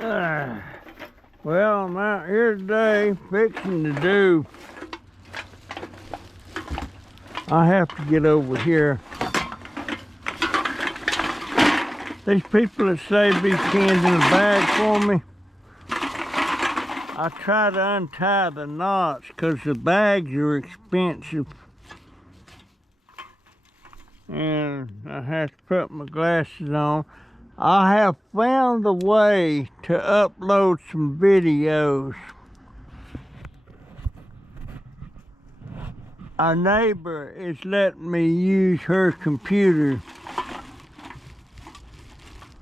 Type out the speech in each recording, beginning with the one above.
Well, I'm out here today fixing to do. I have to get over here. These people that save these cans in a bag for me, I try to untie the knots because the bags are expensive. And I have to put my glasses on. I have found a way to upload some videos. A neighbor is letting me use her computer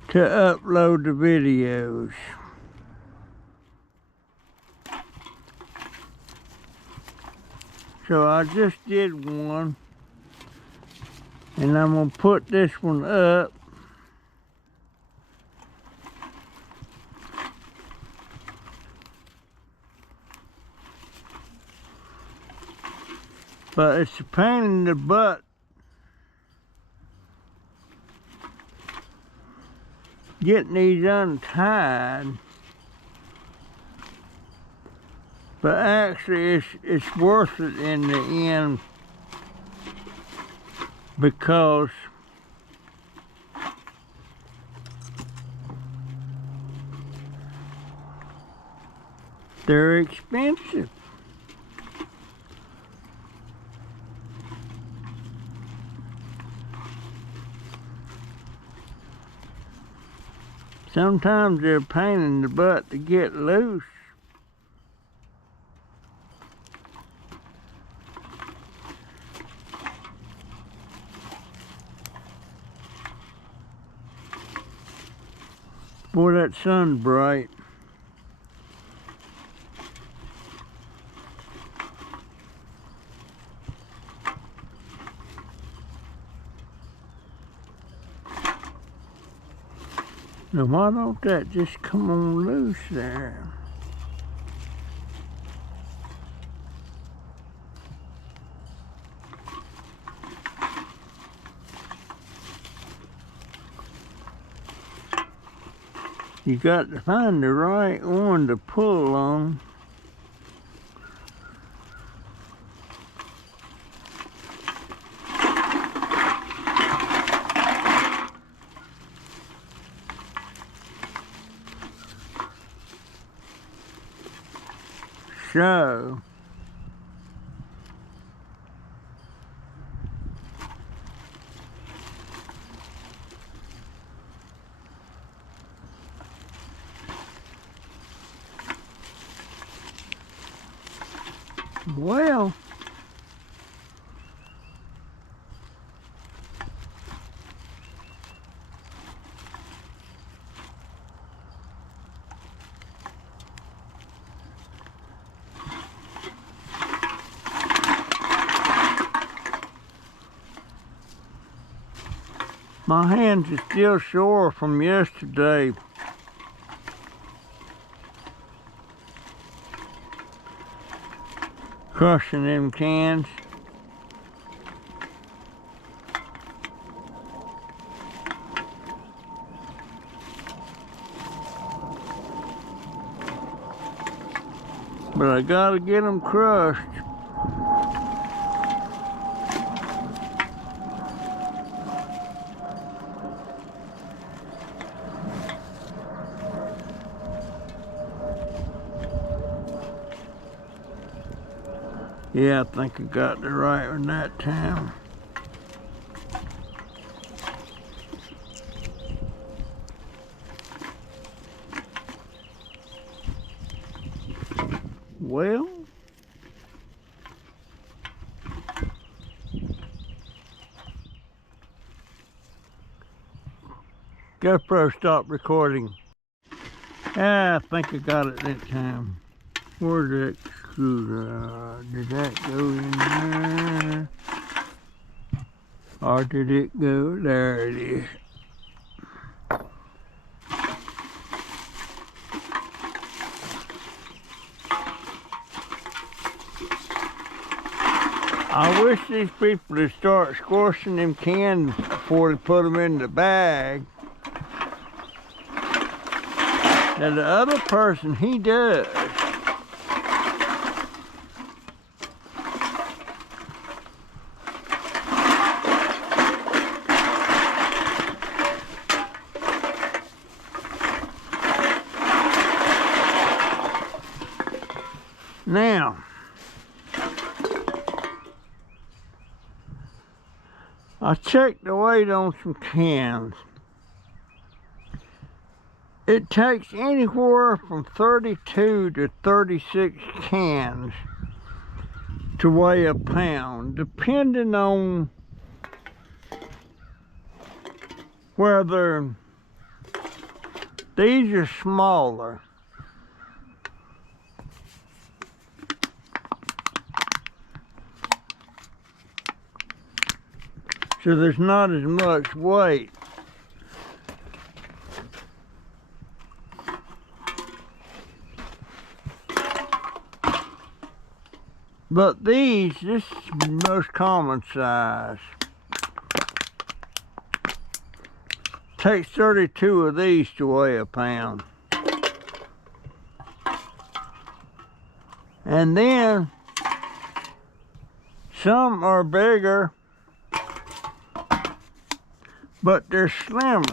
to upload the videos. So I just did one, and I'm gonna put this one up. But it's a pain in the butt getting these untied. But actually it's worth it in the end, because they're expensive. Sometimes they're a pain in the butt to get loose. Boy, that sun's bright. Now why don't that just come on loose there? You got to find the right one to pull on. So, well, my hands are still sore from yesterday. Crushing them cans. But I gotta get them crushed. Yeah, I think I got the right one that time. Well, GoPro stopped recording. I think I got it that time. Where'd that screw? Did that go in there? Or did it go? There it is. I wish these people would start squashing them cans before they put them in the bag. Now the other person, he does. Now, I checked the weight on some cans. It takes anywhere from 32 to 36 cans to weigh a pound, depending on whether these are smaller. So there's not as much weight. But this is the most common size. Takes 32 of these to weigh a pound. And then some are bigger, but they're slimmer.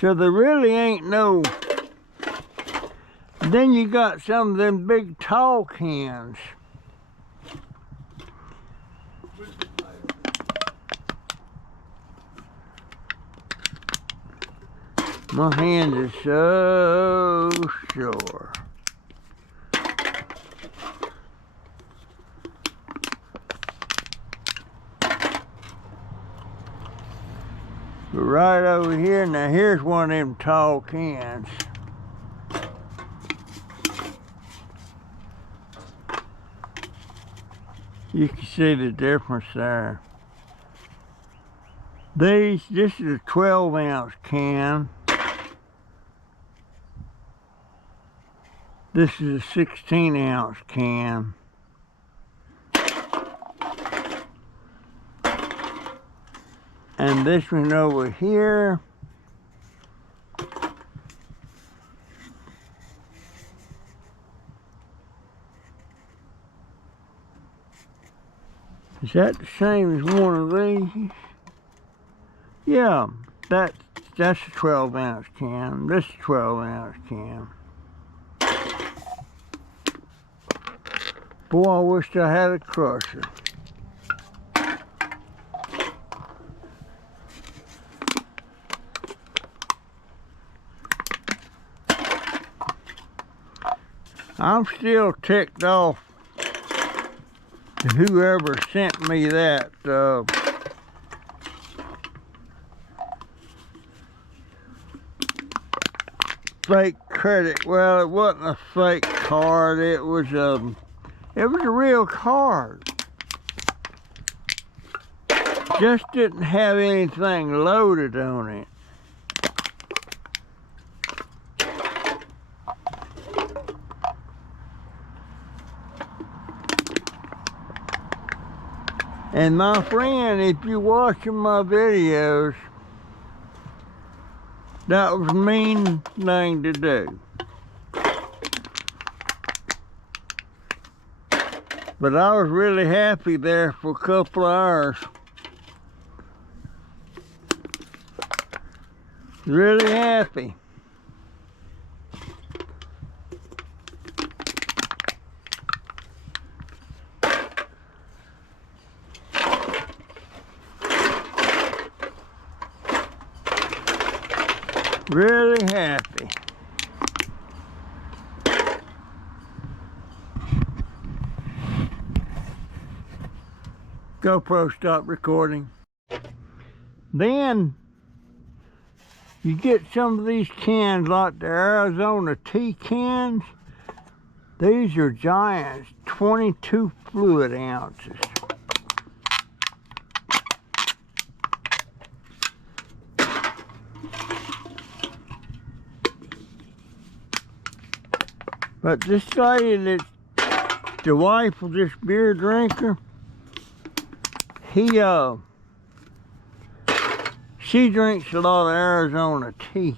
So there really ain't no. Then you got some of them big tall cans. My hand is so sore. But right over here, now here's one of them tall cans. You can see the difference there. This is a 12-ounce can. This is a 16-ounce can. And this one over here is that the same as one of these? Yeah, that's a 12-ounce can. This is a 12-ounce can. Boy, I wished I had a crusher. I'm still ticked off to whoever sent me that fake credit. Well, it wasn't a fake card. It was a real card. Just didn't have anything loaded on it. And my friend, if you're watching my videos, that was a mean thing to do. But I was really happy there for a couple of hours. Really happy. Really happy. GoPro stopped recording. Then you get some of these cans like the Arizona tea cans. These are giants, 22 fluid ounces. But this lady that's the wife of this beer She drinks a lot of Arizona tea.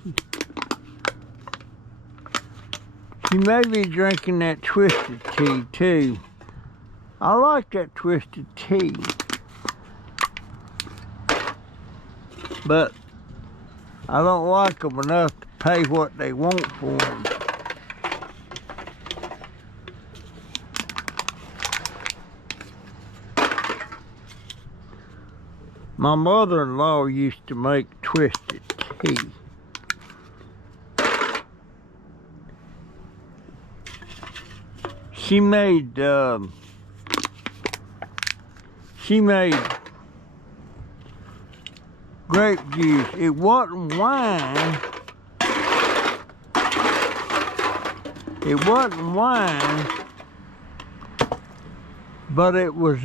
She may be drinking that twisted tea too. I like that twisted tea. But I don't like them enough to pay what they want for them. My mother-in-law used to make twisted tea. She made grape juice. It wasn't wine. It wasn't wine, but it was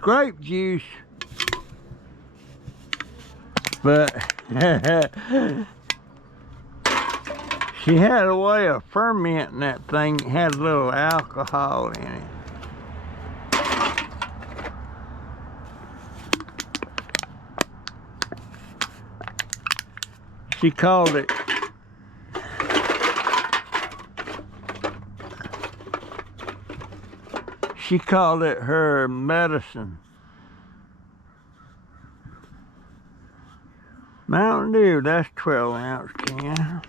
grape juice. But she had a way of fermenting that thing. It had a little alcohol in it. She called it her medicine. Mountain Dew, that's 12-ounce can.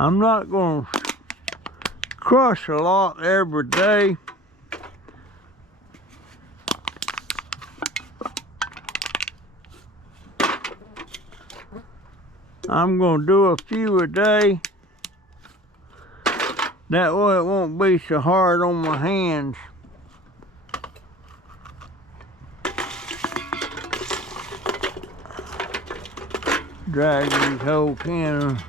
I'm not going to crush a lot every day. I'm going to do a few a day. That way it won't be so hard on my hands. Drag these whole can.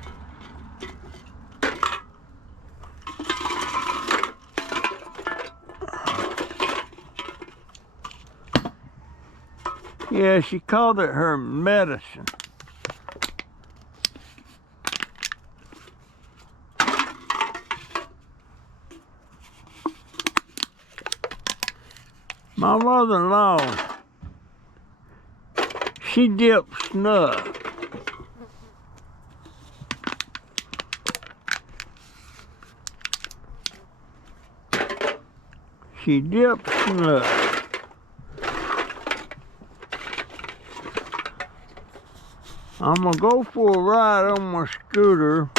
Yeah, she called it her medicine. My mother-in-law, she dips snuff. She dips snuff. I'm gonna go for a ride on my scooter.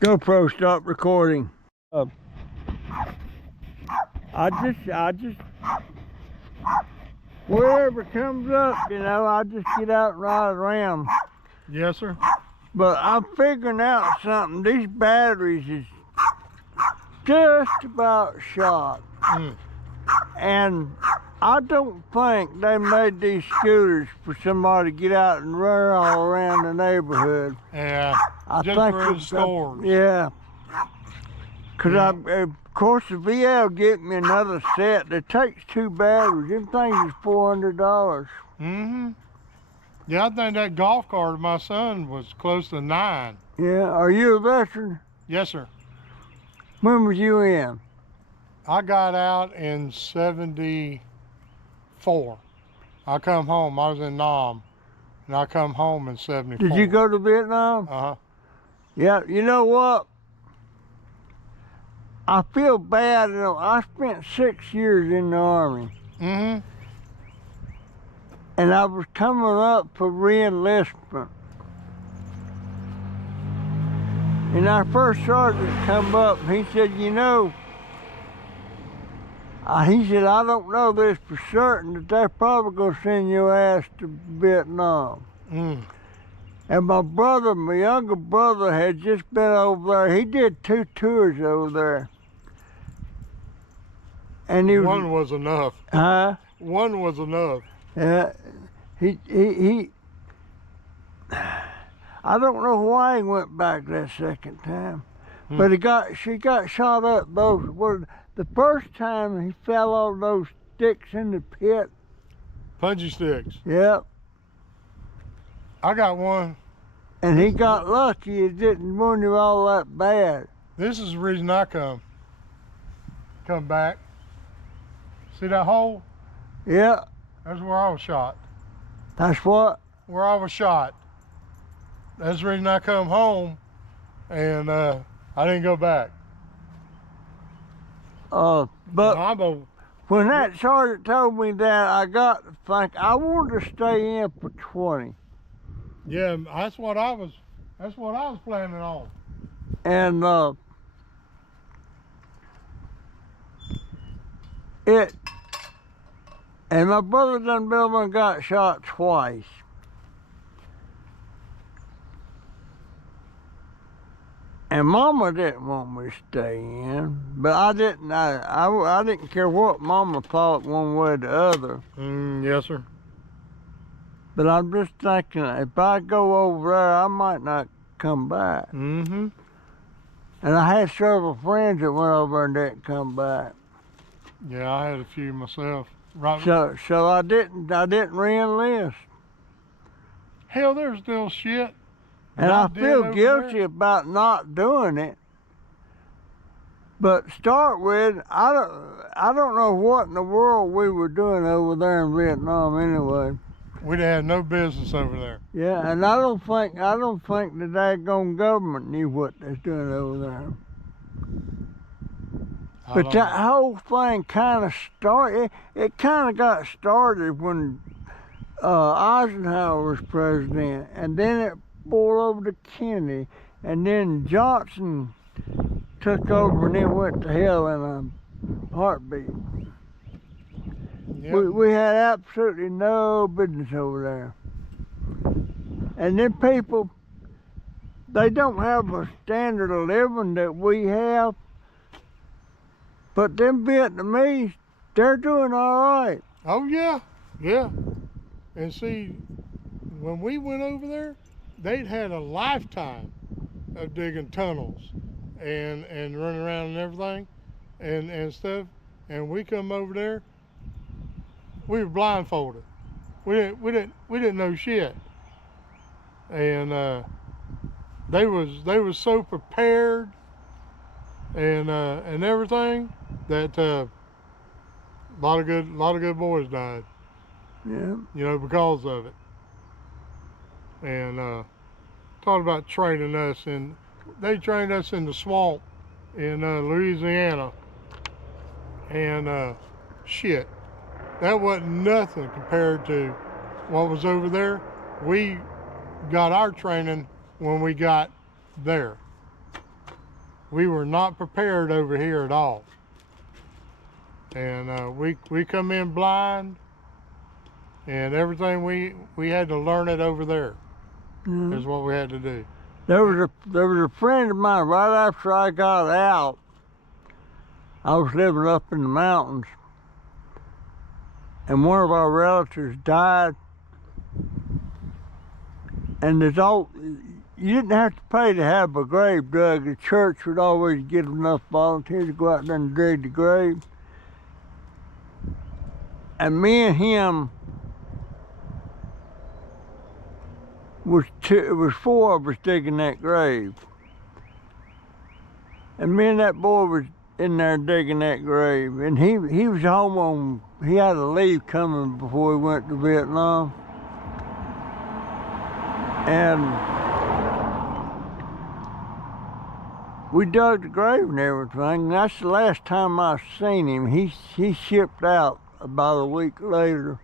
GoPro, stop recording. I just, wherever comes up, you know, I just get out and ride around. Yes, sir. But I'm figuring out something. These batteries is just about shot. And I don't think they made these scooters for somebody to get out and run all around the neighborhood. Yeah, I just think for the stores. Yeah. Because of course, the VL get me another set that takes 2 batteries. Them things is $400. Yeah, I think that golf cart of my son was close to 9. Yeah, are you a veteran? Yes, sir. When was you in? I got out in '74. I come home, I was in Nam, and I come home in '74. Did you go to Vietnam? Uh-huh. Yeah, you know what? I feel bad. You know, I spent 6 years in the Army. And I was coming up for re-enlistment. And our first sergeant come up and he said, you know, He said, I don't know this for certain, that they're probably going to send your ass to Vietnam. Mm. And my brother, my younger brother, had just been over there. He did 2 tours over there. And he was, One was enough. huh? One was enough. Yeah, he I don't know why he went back that second time, but she got shot up both. Well, the first time he fell on those sticks in the pit. Punji sticks. Yep. I got one. And he got lucky. It didn't wound him all that bad. This is the reason I come back. See that hole? Yeah. That's where I was shot. That's what? Where I was shot. That's the reason I come home, and I didn't go back. But when that sergeant told me that, I got to think I wanted to stay in for 20. Yeah, that's what I was planning on. And and my brother done been and got shot twice. And Mama didn't want me to stay in, but I didn't. I didn't care what Mama thought one way or the other. Yes, sir. But I'm just thinking, if I go over there, I might not come back. Mm-hmm. And I had several friends that went over and didn't come back. Yeah, I had a few myself. Right. So I didn't re-enlist. Hell, there's still shit. And I feel guilty about not doing it. But start with, I don't know what in the world we were doing over there in Vietnam anyway. We'd have no business over there. Yeah, and I don't think the daggone government knew what they was doing over there. But that whole thing kind of started. It kind of got started when Eisenhower was president, and then it boiled over to Kennedy, and then Johnson took over, and then went to hell in a heartbeat. Yep. We had absolutely no business over there. And then people, they don't have a standard of living that we have, but them Vietnamese, they're doing all right. Oh yeah, yeah. And see, when we went over there, they'd had a lifetime of digging tunnels and running around and everything and stuff. And we come over there, we were blindfolded. We didn't know shit. And they was so prepared and everything that a lot of good boys died. Yeah. You know, because of it. And talked about training us, and they trained us in the swamp in Louisiana. And shit, that wasn't nothing compared to what was over there. We got our training when we got there. We were not prepared over here at all. And we come in blind, and everything we had to learn it over there. Yeah. Is what we had to do. There was a friend of mine right after I got out. I was living up in the mountains, and one of our relatives died. And you didn't have to pay to have a grave dug. The church would always get enough volunteers to go out there and dig the grave. And me and him it was 4 of us digging that grave. And me and that boy was in there digging that grave. And he was home he had a leave coming before he went to Vietnam. And we dug the grave and everything. And that's the last time I seen him. He shipped out about a week later.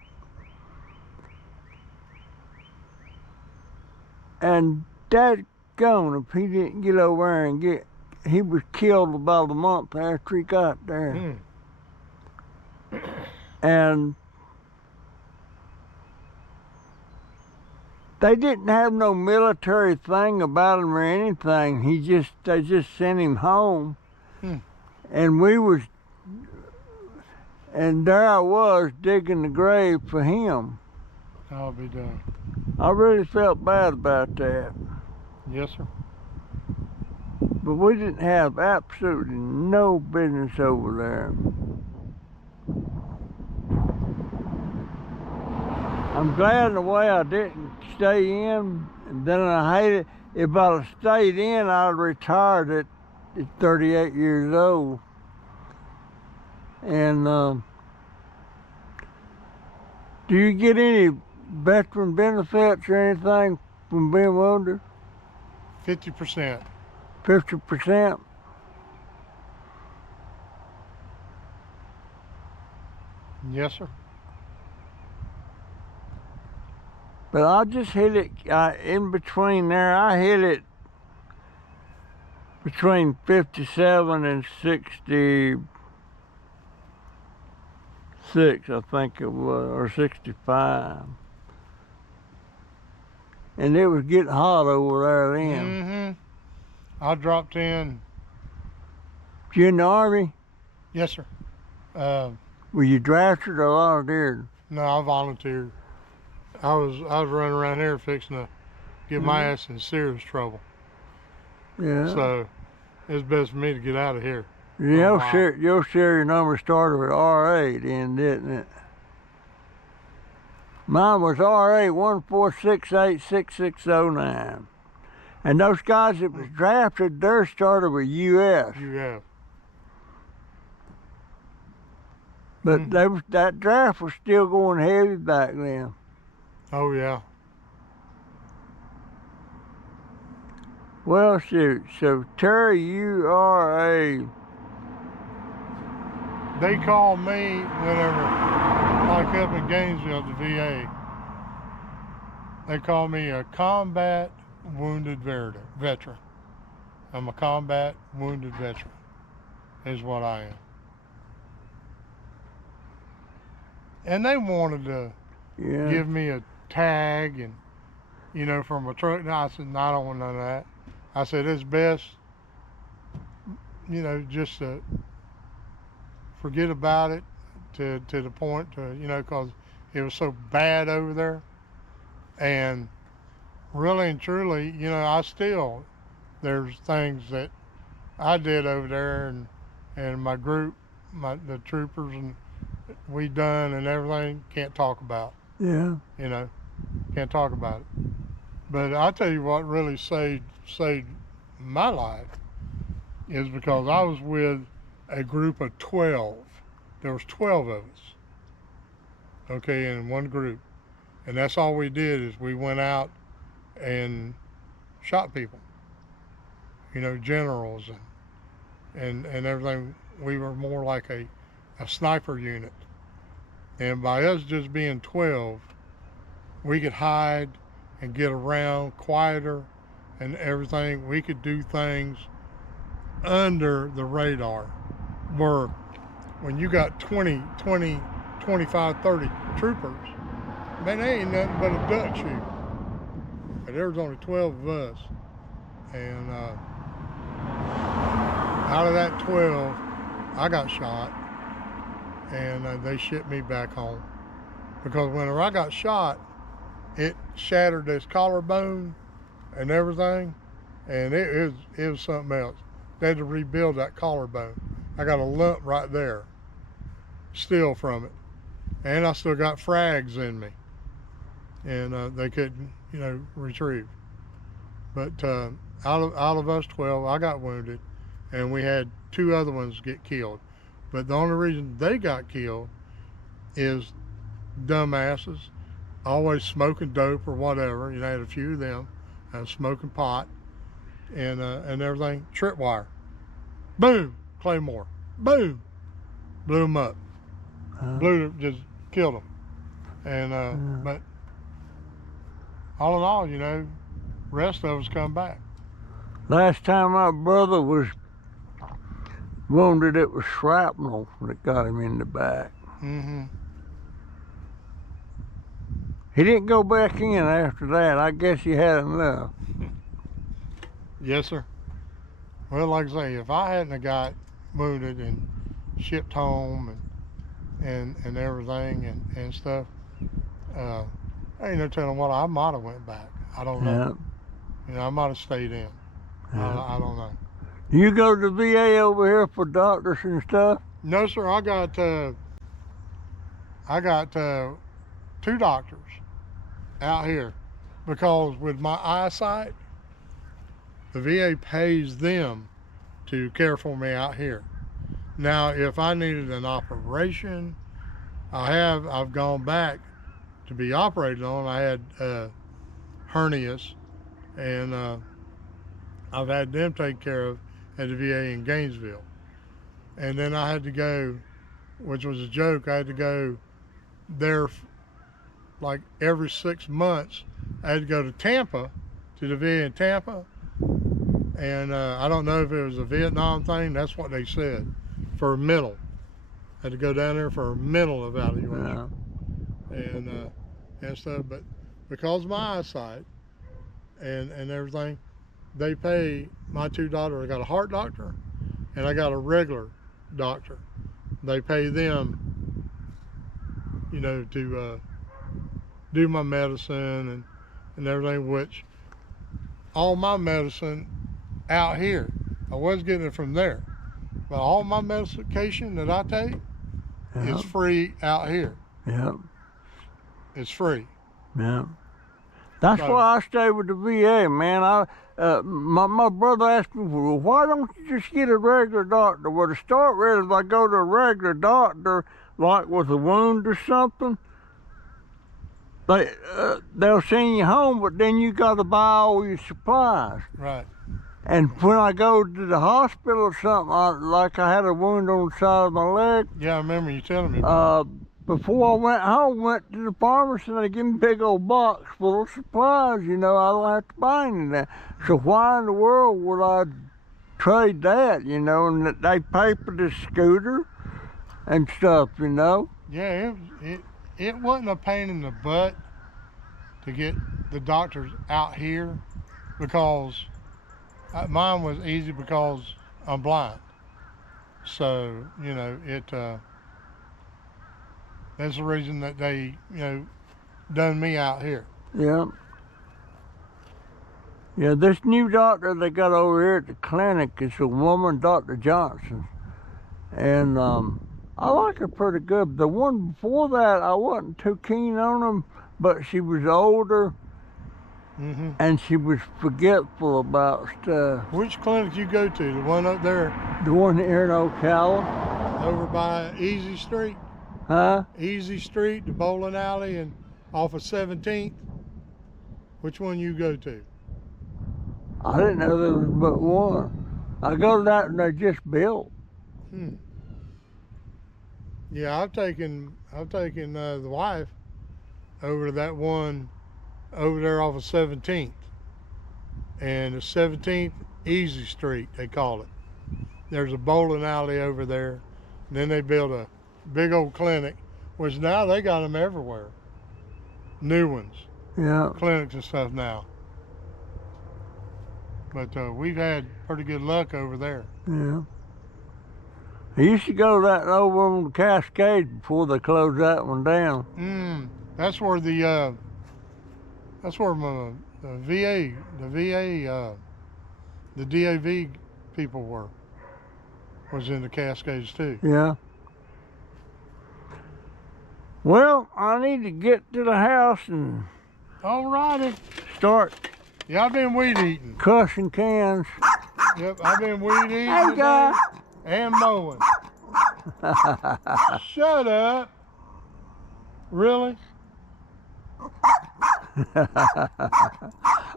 And dadgone, if he didn't get over there he was killed about a month after he got there. And they didn't have no military thing about him or anything. They just sent him home. And there I was digging the grave for him. I'll be done. I really felt bad about that. Yes, sir. But we didn't have absolutely no business over there. I'm glad in a way I didn't stay in, and then I hate it. If I'd have stayed in, I'd have retired at 38 years old. And do you get any veteran benefits or anything from being wounded? 50%. 50%? Yes, sir. But I just hit it in between there. I hit it between 57 and 66, I think it was, or 65. And it was getting hot over there then. I dropped in. You in the Army? Yes, sir. Were you drafted or volunteered? No, I volunteered. I was running around here fixing to get my ass in serious trouble. Yeah. So it's best for me to get out of here. Your serial number started with RA then, didn't it? Mine was RA 146866609. And those guys that was drafted, theirs started with US. UF. But that draft was still going heavy back then. Oh, yeah. Well, shoot. So, Terry, you are a... They call me whenever, like up in Gainesville, the VA, they call me a combat wounded veteran. I'm a combat wounded veteran, is what I am. And they wanted to give me a tag and, from a truck. No, I said, no, I don't want none of that. I said, it's best, just to forget about it to the point, because it was so bad over there. And really and truly, there's things that I did over there and my group, the troopers and we done and everything, can't talk about. Yeah. Can't talk about it. But I'll tell you what really saved my life is because I was with a group of 12. There was 12 of us, okay, in one group. And that's all we did is we went out and shot people, generals and everything. We were more like a sniper unit. And by us just being 12, we could hide and get around quieter and everything. We could do things under the radar where when you got 20, 25, 30 troopers, man, they ain't nothing but a duck shoot. But there was only 12 of us. And out of that 12, I got shot and they shipped me back home. Because whenever I got shot, it shattered this collarbone and everything, and it was something else. They had to rebuild that collarbone. I got a lump right there, still from it, and I still got frags in me, and they couldn't, retrieve. But out of us 12, I got wounded, and we had 2 other ones get killed. But the only reason they got killed is dumbasses, always smoking dope or whatever. I had a few of them, smoking pot and everything. Tripwire, boom, claymore, boom, blew them up, just killed them. And but all in all, rest of us come back. Last time my brother was wounded, it was shrapnel that got him in the back. He didn't go back in after that. I guess he had enough. Yes, sir. Well, like I say, if I hadn't have got wounded and shipped home and everything and stuff, ain't no telling what I might have went back. I don't know. Yeah. You know, I might have stayed in. Yeah. I don't know. You go to the VA over here for doctors and stuff? No, sir. I got 2 doctors out here because with my eyesight, the VA pays them to care for me out here. Now, if I needed an operation, I've gone back to be operated on. I had hernias, and I've had them taken care of at the VA in Gainesville. And then I had to go, which was a joke, I had to go there like every 6 months. I had to go to Tampa, to the VA in Tampa. And I don't know if it was a Vietnam thing, that's what they said, for a mental. I had to go down there for a mental evaluation. Yeah. And stuff, but because of my eyesight and everything, they pay my 2 daughters. I got a heart doctor and I got a regular doctor. They pay them, you know, to do my medicine and everything, which all my medicine out here, I was getting it from there, but all my medication that I take is free out here. Yeah. It's free. Yeah. That's why I stay with the VA, man. My brother asked me, well, why don't you just get a regular doctor? Well, to start with, if I go to a regular doctor, like with a wound or something, they'll send you home, but then you got to buy all your supplies. Right. And when I go to the hospital or something, like I had a wound on the side of my leg. Yeah, I remember you telling me. Before I went home, went to the pharmacy and they gave me a big old box full of supplies. You know, I don't have to buy any of that. So why in the world would I trade that? You know, and they pay for the scooter and stuff. You know. Yeah, it wasn't a pain in the butt to get the doctors out here because mine was easy because I'm blind. So you know that's the reason that they, you know, done me out here. Yeah. Yeah, this new doctor they got over here at the clinic is a woman, Dr. Johnson. And I like her pretty good. The one before that, I wasn't too keen on him, but she was older and she was forgetful about stuff. Which clinic you go to? The one up there? The one here in Ocala. Over by Easy Street? Huh? Easy Street, the bowling alley, and off of 17th. Which one you go to? I didn't know there was but one. I go to that and they just built. Yeah, I've taken the wife over to that one over there off of 17th, and the 17th Easy Street they call it. There's a bowling alley over there, and then they built a big old clinic, which now they got them everywhere. New ones. Yeah. Clinics and stuff now. But we've had pretty good luck over there. Yeah. I used to go to that over on the Cascade before they closed that one down. That's where the DAV people was in the Cascades too. Yeah. Well, I need to get to the house and Alrighty. start Yeah, I've been weed eating. cussing cans. Yep, I've been weed eating Hey, today guy. and mowing. Shut up. Really?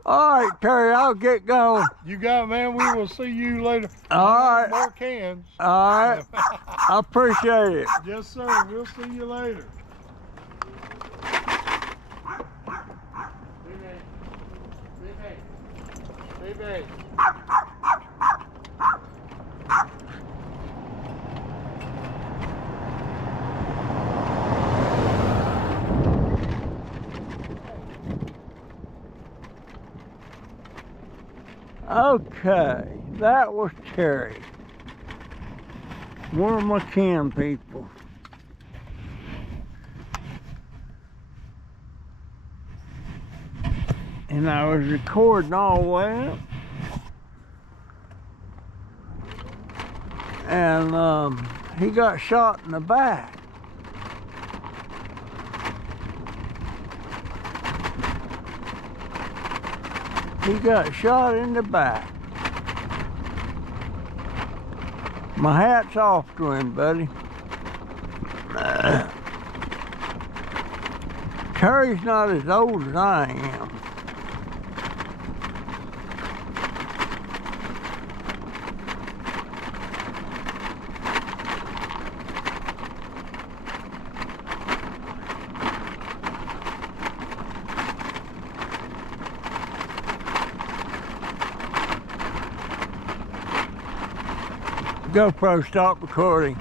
All right, Terry, I'll get going. You got it, man. We will see you later. All right. More cans. All right. I appreciate it. Yes, sir. We'll see you later. Baby. Okay, that was Terry. One of my kin people. And I was recording all the way up. And he got shot in the back. He got shot in the back. My hat's off to him, buddy. Terry's not as old as I am. GoPro stop recording.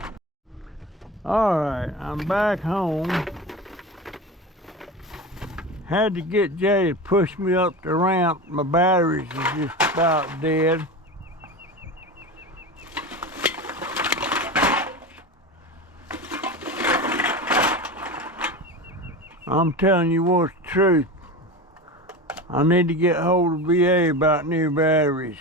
Alright, I'm back home. Had to get Jay to push me up the ramp. My batteries is just about dead. I'm telling you what's the truth. I need to get hold of VA about new batteries.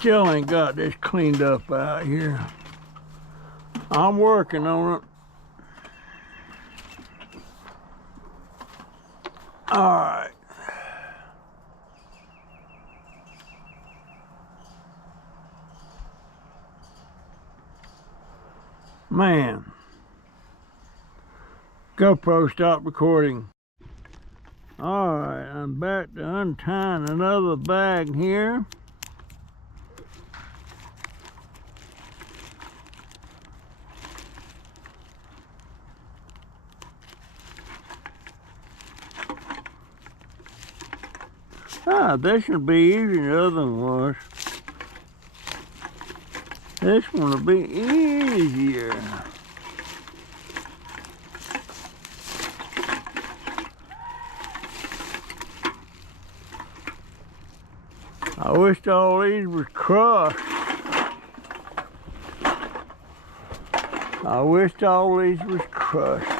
Still ain't got this cleaned up out here. I'm working on it. All right. Man. GoPro stop recording. All right, I'm back to untying another bag here. Ah, this will be easier than the other one was. This one will be easier. I wish all these was crushed. I wish all these was crushed.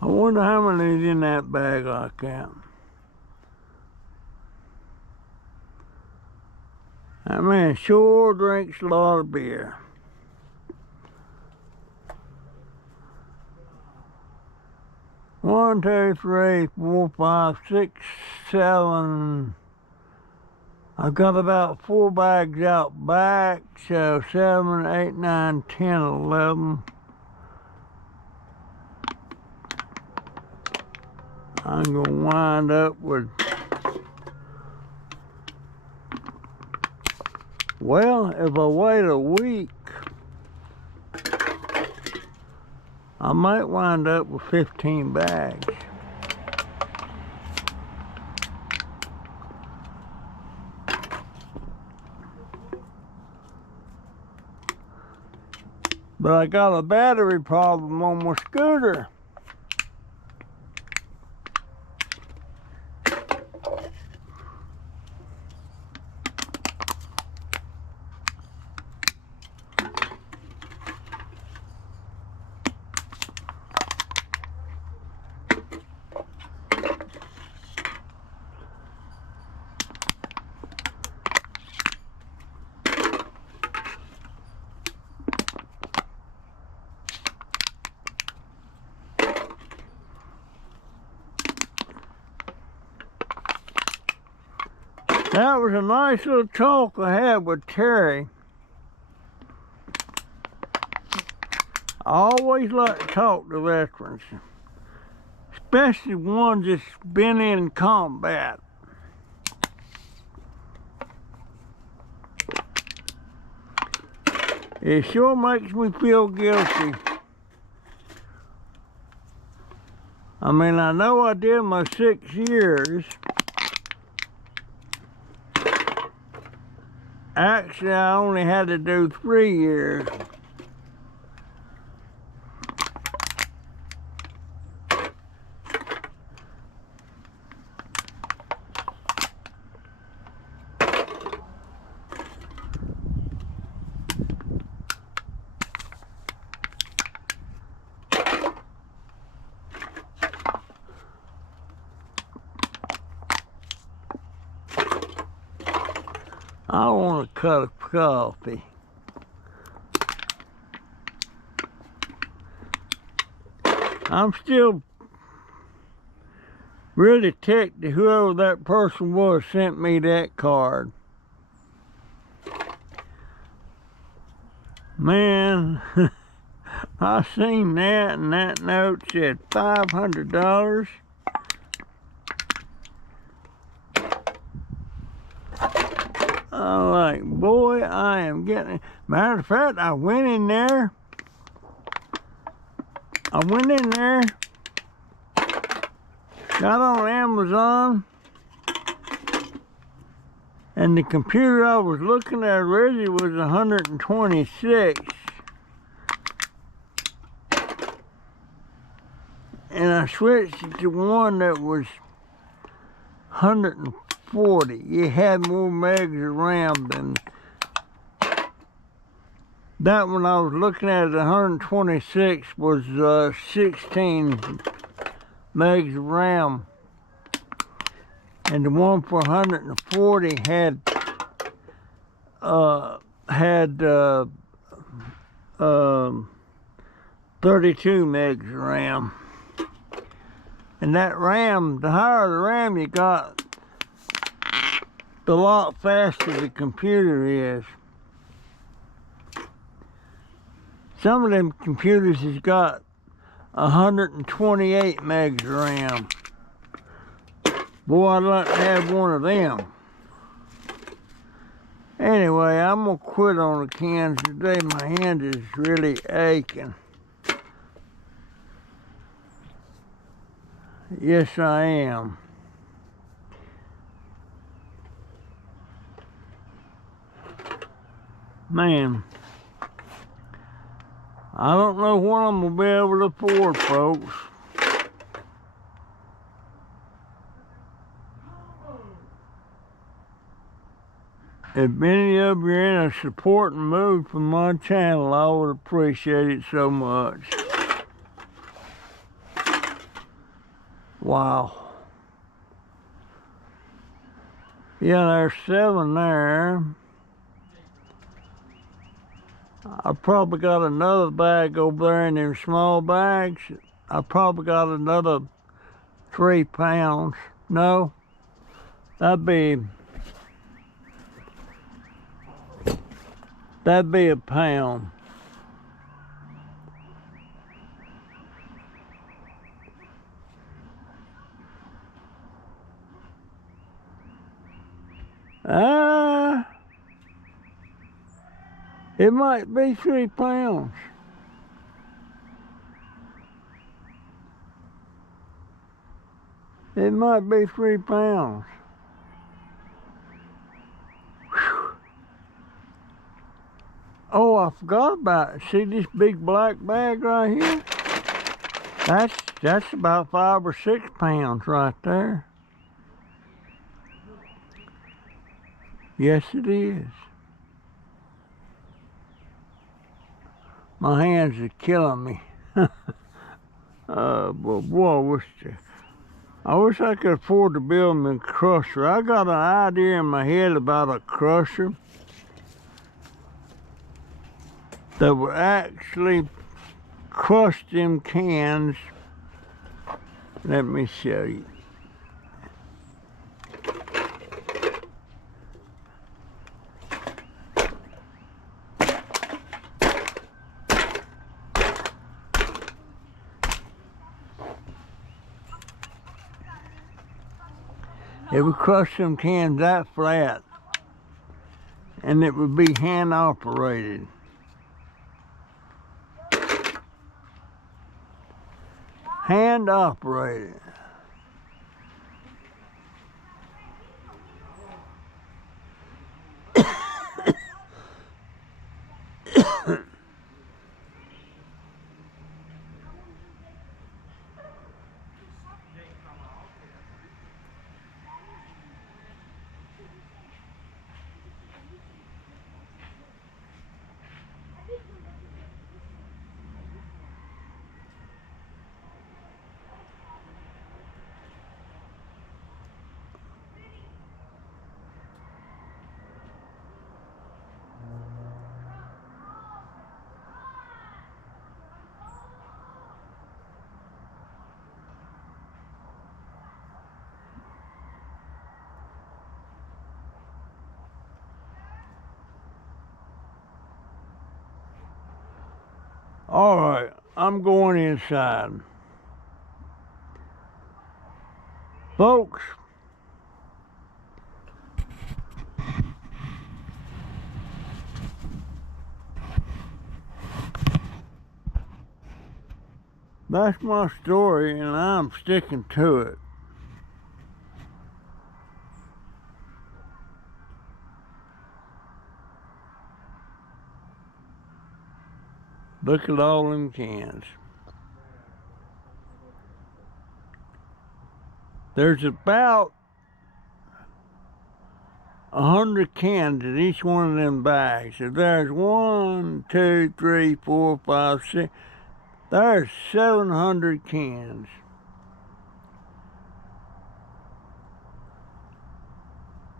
I wonder how many's in that bag like that. That man sure drinks a lot of beer. One, two, three, four, five, six, seven. I've got about 4 bags out back, so 7, 8, 9, 10, 11. I'm gonna wind up with, well, if I wait a week, I might wind up with 15 bags. But I got a battery problem on my scooter. That was a nice little talk I had with Terry. I always like to talk to veterans, especially ones that's been in combat. It sure makes me feel guilty. I mean, I know I did my 6 years. Actually, I only had to do 3 years. I want a cup of coffee. I'm still really ticked that whoever that person was sent me that card. Man, I seen that, and that note said $500. I'm like, boy, I am getting... Matter of fact, I went in there, got on Amazon, and the computer I was looking at originally was 126. And I switched it to one that was 140. It had more megs of RAM than that one I was looking at. 126 was 16 megs of RAM, and the one for 140 had 32 megs of RAM. And that RAM, the higher the RAM you got, the lot faster the computer is. Some of them computers has got 128 megs of RAM. Boy, I'd like to have one of them. Anyway, I'm gonna quit on the cans today. My hand is really aching. Yes, I am. Man, I don't know what I'm gonna be able to afford, folks. If any of you are in a supporting mood for my channel, I would appreciate it so much. Wow. Yeah, there's 7 there. I probably got another bag over there in them small bags. I probably got another 3 pounds. No, that'd be a pound. It might be 3 pounds. It might be 3 pounds. Whew. Oh, I forgot about it. See this big black bag right here? That's about 5 or 6 pounds right there. Yes, it is. My hands are killing me. But boy, I wish I could afford to build me a crusher. I got an idea in my head about a crusher that would actually crush them cans. Let me show you. It would crush some cans that flat, and it would be hand operated. Hand operated. All right, I'm going inside. Folks, that's my story, and I'm sticking to it. Look at all them cans. There's about 100 cans in each one of them bags. So there's 1, 2, 3, 4, 5, 6. There's 700 cans.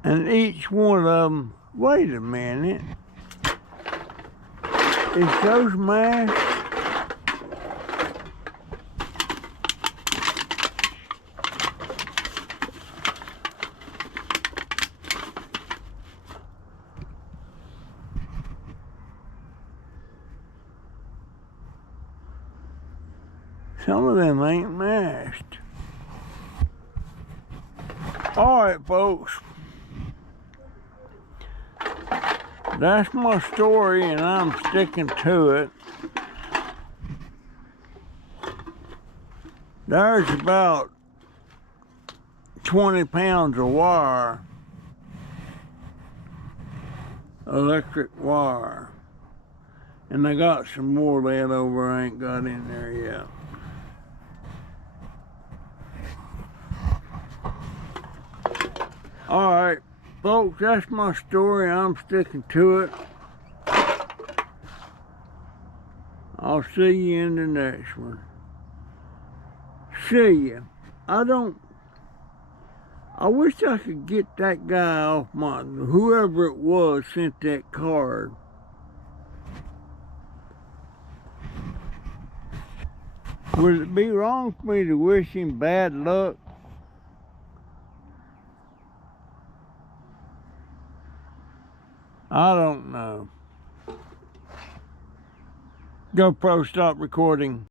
And each one of them, wait a minute. Is those mashed? Some of them ain't mashed. All right, folks. That's my story, and I'm sticking to it. There's about 20 pounds of wire, electric wire. And I got some more left over I ain't got in there yet. All right, folks, that's my story. I'm sticking to it. I'll see you in the next one. See ya. I wish I could get that guy off my, whoever it was sent that card. Would it be wrong for me to wish him bad luck? I don't know. GoPro, stop recording.